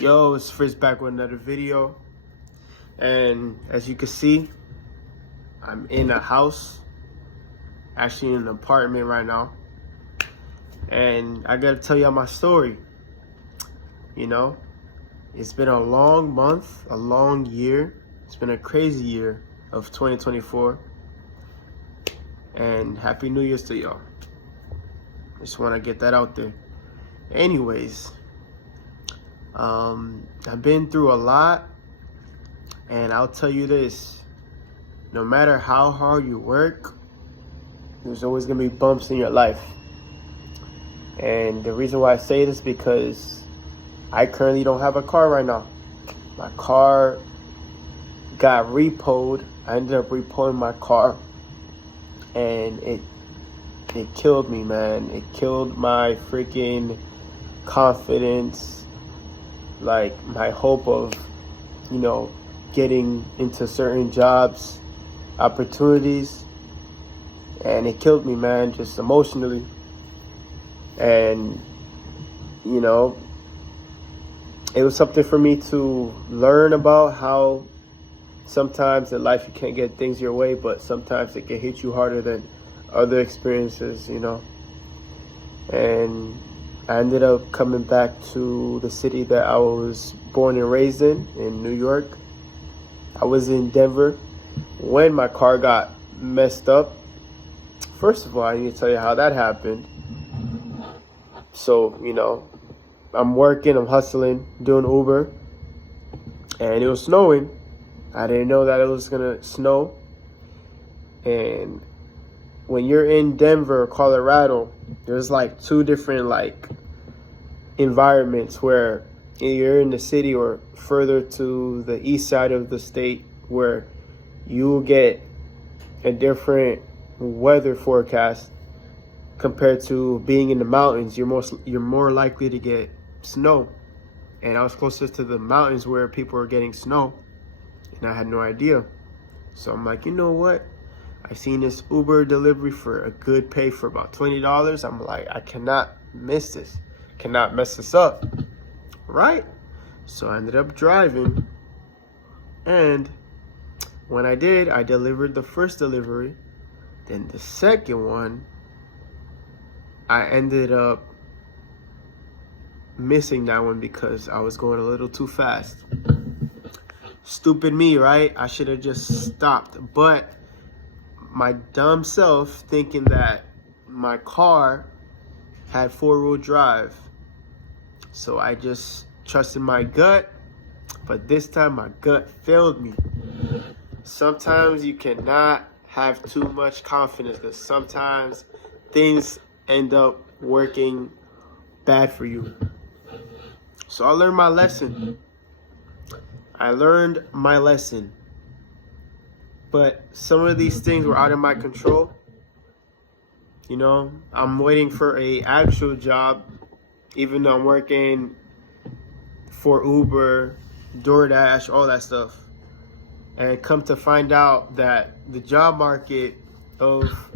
Yo, it's Frizz back with another video. And as you can see, I'm in a house, actually in an apartment right now. And I gotta tell y'all my story. You know, it's been a long month, a long year. It's been a crazy year of 2024. And Happy New Year's to y'all. Just wanna get that out there. Anyways, I've been through a lot, and I'll tell you this, no matter how hard you work, there's always gonna be bumps in your life. And the reason why I say this is because I currently don't have a car right now. My car got repoed. I ended up repoing my car, and it killed me, man. It killed my freaking confidence, like my hope of, getting into certain jobs, opportunities. And it killed me, man, just emotionally. And, it was something for me to learn about how sometimes in life you can't get things your way, but sometimes it can hit you harder than other experiences, And I ended up coming back to the city that I was born and raised in New York. I was in Denver when my car got messed up. First of all, I need to tell you how that happened. So, I'm working, I'm hustling, doing Uber, and it was snowing. I didn't know that it was gonna snow. And when you're in Denver, Colorado, there's like two different environments where you're in the city or further to the east side of the state, where you will get a different weather forecast compared to being in the mountains. You're more likely to get snow. And I was closest to the mountains where people were getting snow, and I had no idea. So I'm like, you know what? I seen this Uber delivery for a good pay for about $20. I'm like, I cannot miss this. Cannot mess this up. Right? So I ended up driving. And when I did, I delivered the first delivery. Then the second one, I ended up missing that one because I was going a little too fast. Stupid me, right? I should have just stopped. But my dumb self, thinking that my car had 4-wheel drive, so I just trusted my gut, but this time my gut failed me. Sometimes you cannot have too much confidence, because sometimes things end up working bad for you. So I learned my lesson. But some of these things were out of my control. I'm waiting for a actual job, even though I'm working for Uber, DoorDash, all that stuff. And come to find out that the job market of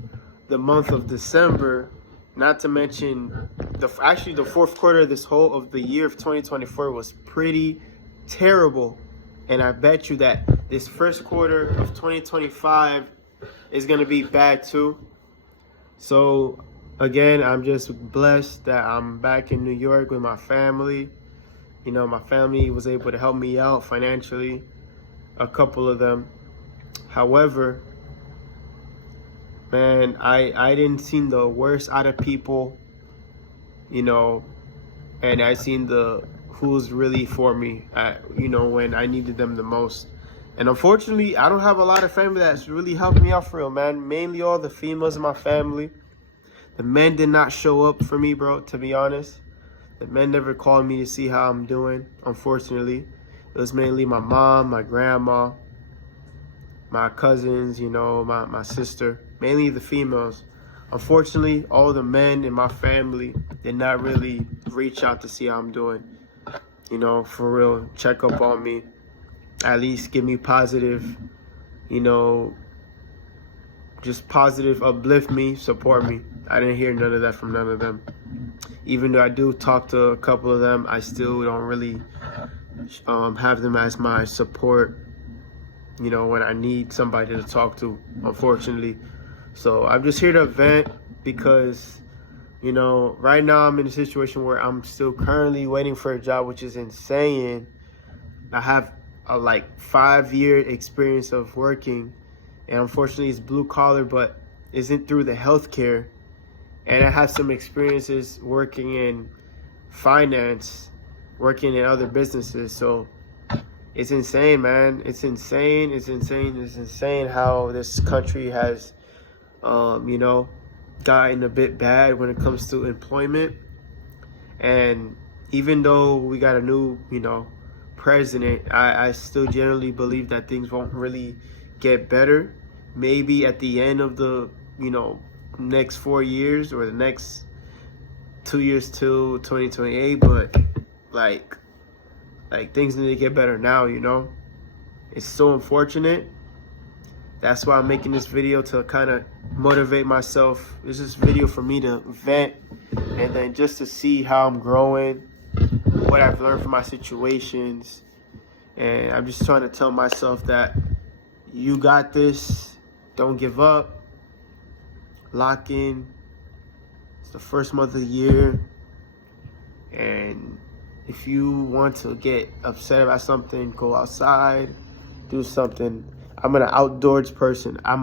the month of December, not to mention the fourth quarter of the year of 2024 was pretty terrible. And I bet you that this first quarter of 2025 is going to be bad too. So again, I'm just blessed that I'm back in New York with my family. My family was able to help me out financially, a couple of them. However, man, I didn't see the worst out of people, and I seen who's really for me, when I needed them the most. And unfortunately, I don't have a lot of family that's really helped me out for real, man. Mainly all the females in my family. The men did not show up for me, bro, to be honest. The men never called me to see how I'm doing, unfortunately. It was mainly my mom, my grandma, my cousins, my sister. Mainly the females. Unfortunately, all the men in my family did not really reach out to see how I'm doing. For real, check up on me. At least give me positive, just positive, uplift me, support me. I didn't hear none of that from none of them. Even though I do talk to a couple of them, I still don't really have them as my support, you know, when I need somebody to talk to, unfortunately. So I'm just here to vent because, you know, right now I'm in a situation where I'm still currently waiting for a job, which is insane. I have a like 5-year experience of working, and unfortunately it's blue collar, but isn't through the healthcare. And I have some experiences working in finance, working in other businesses. So it's insane, man. It's insane. It's insane. It's insane how this country has, you know, gotten a bit bad when it comes to employment. And even though we got a new, you know, president, I still generally believe that things won't really get better. Maybe at the end of the, you know, next 4 years or the next 2 years till 2028, but like things need to get better now, you know. It's so unfortunate. That's why I'm making this video, to kind of motivate myself. This is a video for me to vent, and then just to see how I'm growing, what I've learned from my situations. And I'm just trying to tell myself that you got this. Don't give up. Lock in. It's the first month of the year. And if you want to get upset about something, go outside, do something. I'm an outdoors person. I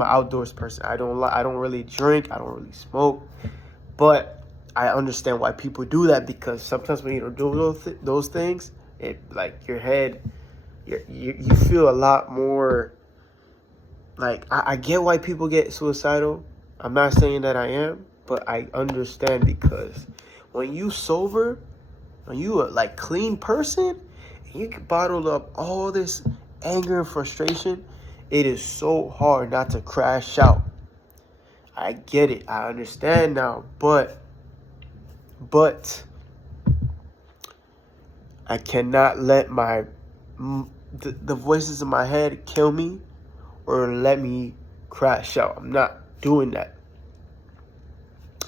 don't really drink. I don't really smoke. But I understand why people do that, because sometimes when you don't do those things, it like your head, you feel a lot more. Like I get why people get suicidal. I'm not saying that I am, but I understand, because when you sober, when you a like clean person, and you can bottle up all this anger and frustration, it is so hard not to crash out. I get it. I understand now, but I cannot let the voices in my head kill me or let me crash out. I'm not doing that.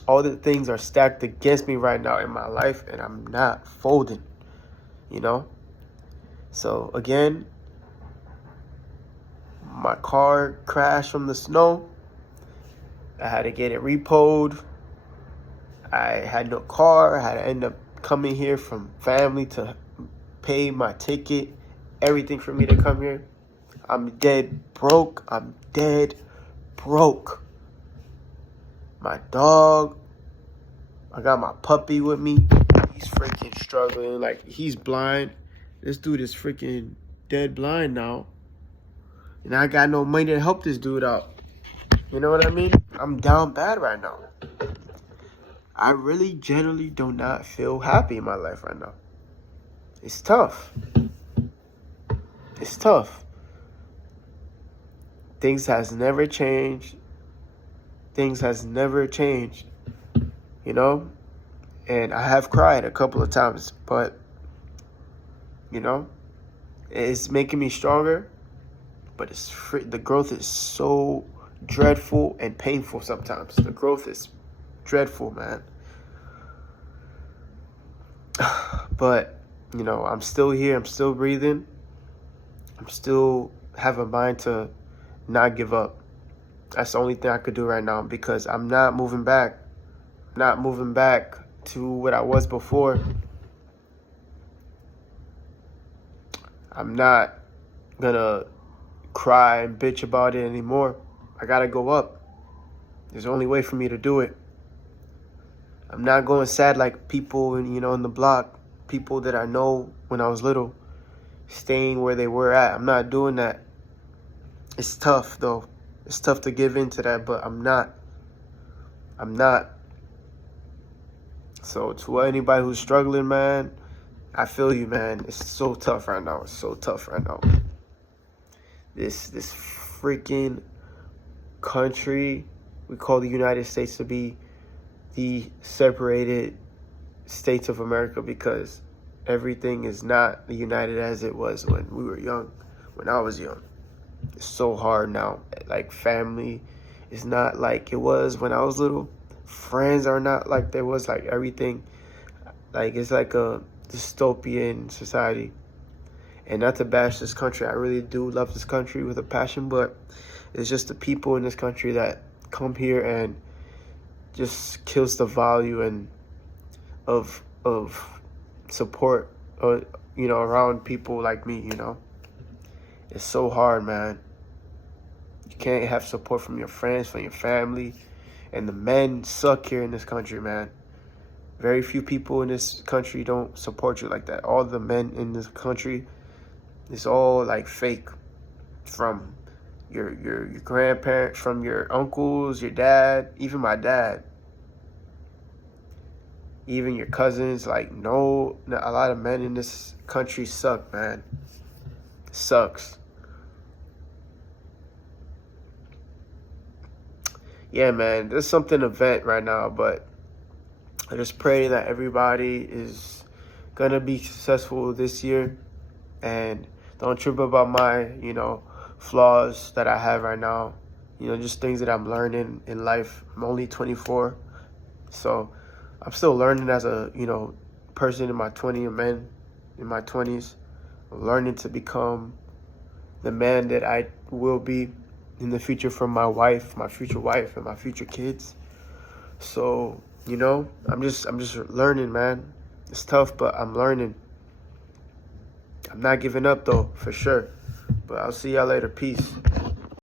All the things are stacked against me right now in my life, and I'm not folding, you know? So again, my car crashed from the snow. I had to get it repoed. I had no car. I had to end up coming here from family to pay my ticket, everything for me to come here. I'm dead broke. I'm dead broke. My dog, I got my puppy with me. He's freaking struggling. Like, he's blind. This dude is freaking dead blind now. And I got no money to help this dude out. You know what I mean? I'm down bad right now. I really generally do not feel happy in my life right now. It's tough. It's tough. Things has never changed. Things has never changed. You know? And I have cried a couple of times, but, you know, it's making me stronger. But the growth is so dreadful and painful sometimes. The growth is dreadful, man. But, you know, I'm still here. I'm still breathing. I'm still have a mind to not give up. That's the only thing I could do right now, because I'm not moving back. Not moving back to what I was before. I'm not gonna cry and bitch about it anymore. I gotta go up. There's the only way for me to do it. I'm not going sad like people, you know, in the block, people that I know when I was little, staying where they were at. I'm not doing that. It's tough, though. It's tough to give in to that, but I'm not. So to anybody who's struggling, man, I feel you, man. It's so tough right now. It's so tough right now. This freaking country we call the United States to be the separated states of America, because everything is not united as it was when we were young, when I was young. It's so hard now. Like, family is not like it was when I was little. Friends are not like there was. Like, everything Like, it's like a dystopian society. And not to bash this country, I really do love this country with a passion, but it's just the people in this country that come here and just kills the value and of support, around people like me. It's so hard, man. You can't have support from your friends, from your family, and the men suck here in this country, man. Very few people in this country don't support you like that. All the men in this country, it's all like fake. From your grandparents, from your uncles, your dad, even my dad, even your cousins. Like, no, a lot of men in this country suck, man. Sucks. Yeah, man, there's something to vent right now, but I just pray that everybody is gonna be successful this year, and don't trip about my, flaws that I have right now. Just things that I'm learning in life. I'm only 24, so I'm still learning as a, person in my 20s, a man in my 20s. I'm learning to become the man that I will be in the future for my wife, my future wife, and my future kids. So, I'm just learning, man. It's tough, but I'm learning. I'm not giving up though, for sure. But I'll see y'all later. Peace.